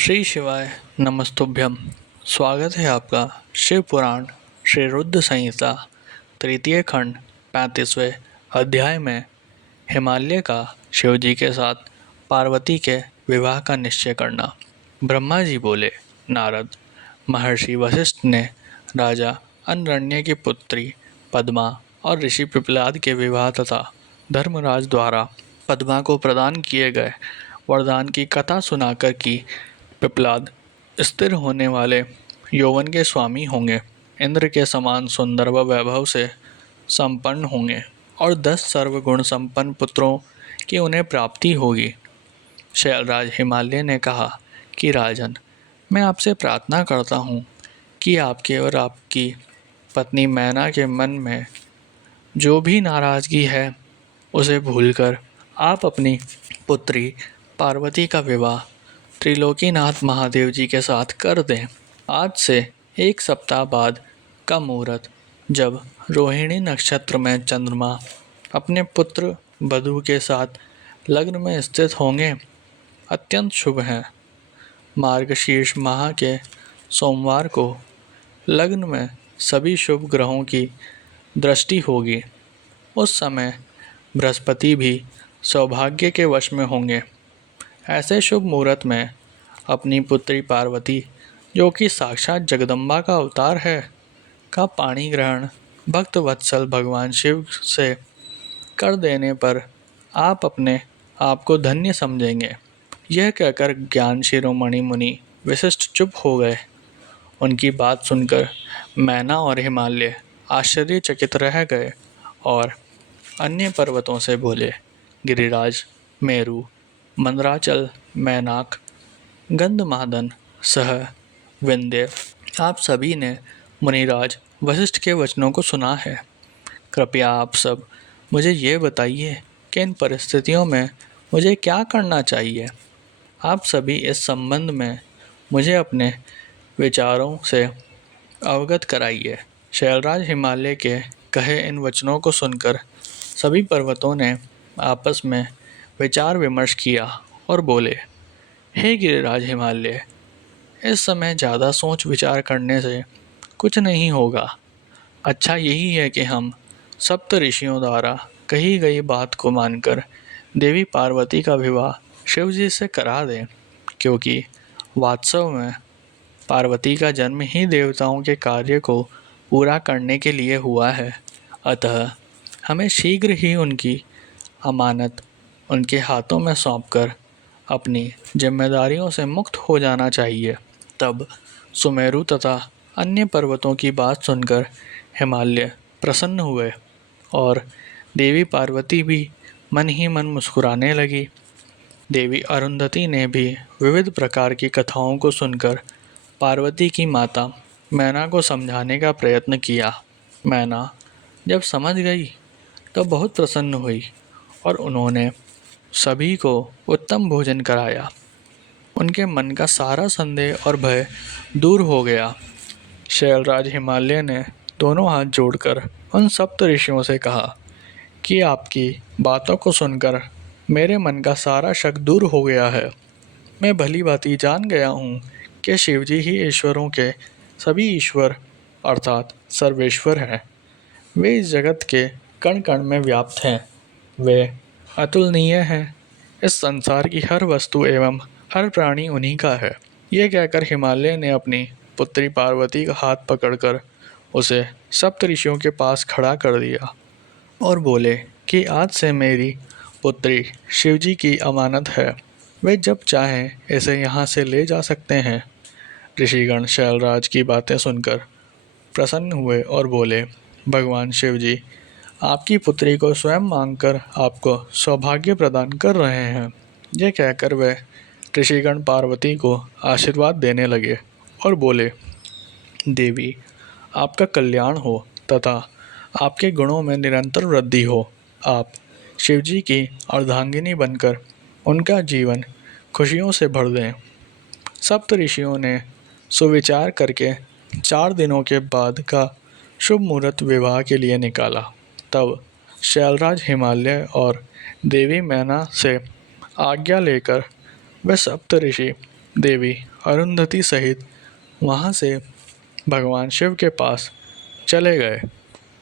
श्री शिवाय नमस्तुभ्यम। स्वागत है आपका शिव पुराण श्री रुद्र संहिता तृतीय खंड 35वें अध्याय में हिमालय का शिवजी के साथ पार्वती के विवाह का निश्चय करना। ब्रह्मा जी बोले, नारद, महर्षि वशिष्ठ ने राजा अनरण्य की पुत्री पद्मा और ऋषि पिपलाद के विवाह तथा धर्मराज द्वारा पद्मा को प्रदान किए गए वरदान की कथा सुनाकर कि पिपलाद स्थिर होने वाले यौवन के स्वामी होंगे, इंद्र के समान सुंदर व वैभव से संपन्न होंगे और 10 सर्वगुण संपन्न पुत्रों की उन्हें प्राप्ति होगी। शैलराज हिमालय ने कहा कि राजन, मैं आपसे प्रार्थना करता हूँ कि आपके और आपकी पत्नी मैना के मन में जो भी नाराज़गी है उसे भूलकर आप अपनी पुत्री पार्वती का विवाह त्रिलोकीनाथ महादेव जी के साथ कर दें। आज से 1 सप्ताह बाद का मुहूर्त, जब रोहिणी नक्षत्र में चंद्रमा अपने पुत्र बधू के साथ लग्न में स्थित होंगे, अत्यंत शुभ है। मार्गशीर्ष माह के सोमवार को लग्न में सभी शुभ ग्रहों की दृष्टि होगी। उस समय बृहस्पति भी सौभाग्य के वश में होंगे। ऐसे शुभ मुहूर्त में अपनी पुत्री पार्वती, जो कि साक्षात जगदम्बा का अवतार है, का पाणी ग्रहण भक्त वत्सल भगवान शिव से कर देने पर आप अपने आप को धन्य समझेंगे। यह कहकर ज्ञान शिरोमणि मुनि विशिष्ट चुप हो गए। उनकी बात सुनकर मैना और हिमालय आश्चर्यचकित रह गए और अन्य पर्वतों से बोले, गिरिराज, मेरु, मंदराचल, मैनाक, गंधमादन, सह, विंध्य, आप सभी ने मुनिराज वशिष्ठ के वचनों को सुना है। कृपया आप सब मुझे ये बताइए कि इन परिस्थितियों में मुझे क्या करना चाहिए। आप सभी इस संबंध में मुझे अपने विचारों से अवगत कराइए। शैलराज हिमालय के कहे इन वचनों को सुनकर सभी पर्वतों ने आपस में विचार विमर्श किया और बोले, हे गिरिराज हिमालय, इस समय ज़्यादा सोच विचार करने से कुछ नहीं होगा। अच्छा यही है कि हम सप्त ऋषियों द्वारा कही गई बात को मानकर देवी पार्वती का विवाह शिव जी से करा दें, क्योंकि वास्तव में पार्वती का जन्म ही देवताओं के कार्य को पूरा करने के लिए हुआ है। अतः हमें शीघ्र ही उनकी अमानत उनके हाथों में सौंपकर अपनी जिम्मेदारियों से मुक्त हो जाना चाहिए। तब सुमेरु तथा अन्य पर्वतों की बात सुनकर हिमालय प्रसन्न हुए और देवी पार्वती भी मन ही मन मुस्कुराने लगी। देवी अरुंधति ने भी विविध प्रकार की कथाओं को सुनकर पार्वती की माता मैना को समझाने का प्रयत्न किया। मैना जब समझ गई तो बहुत प्रसन्न हुई और उन्होंने सभी को उत्तम भोजन कराया। उनके मन का सारा संदेह और भय दूर हो गया। शैलराज हिमालय ने दोनों हाथ जोड़कर उन सप्त ऋषियों से कहा कि आपकी बातों को सुनकर मेरे मन का सारा शक दूर हो गया है। मैं भली भांति जान गया हूँ कि शिवजी ही ईश्वरों के सभी ईश्वर अर्थात सर्वेश्वर हैं। वे इस जगत के कण कण में व्याप्त हैं। वे अतुलनीय हैं। इस संसार की हर वस्तु एवं हर प्राणी उन्हीं का है। यह कहकर हिमालय ने अपनी पुत्री पार्वती का हाथ पकड़कर उसे सप्त ऋषियों के पास खड़ा कर दिया और बोले कि आज से मेरी पुत्री शिवजी की अमानत है। वे जब चाहें इसे यहाँ से ले जा सकते हैं। ऋषिगण शैलराज की बातें सुनकर प्रसन्न हुए और बोले, भगवान शिवजी आपकी पुत्री को स्वयं मांगकर आपको सौभाग्य प्रदान कर रहे हैं। यह कहकर वे ऋषिगण पार्वती को आशीर्वाद देने लगे और बोले, देवी आपका कल्याण हो तथा आपके गुणों में निरंतर वृद्धि हो। आप शिवजी की अर्धांगिनी बनकर उनका जीवन खुशियों से भर दें। सप्त ऋषियों ने सुविचार करके 4 दिनों के बाद का शुभ मुहूर्त विवाह के लिए निकाला। तब शैलराज हिमालय और देवी मैना से आज्ञा लेकर वे सप्त ऋषि देवी अरुंधति सहित वहाँ से भगवान शिव के पास चले गए।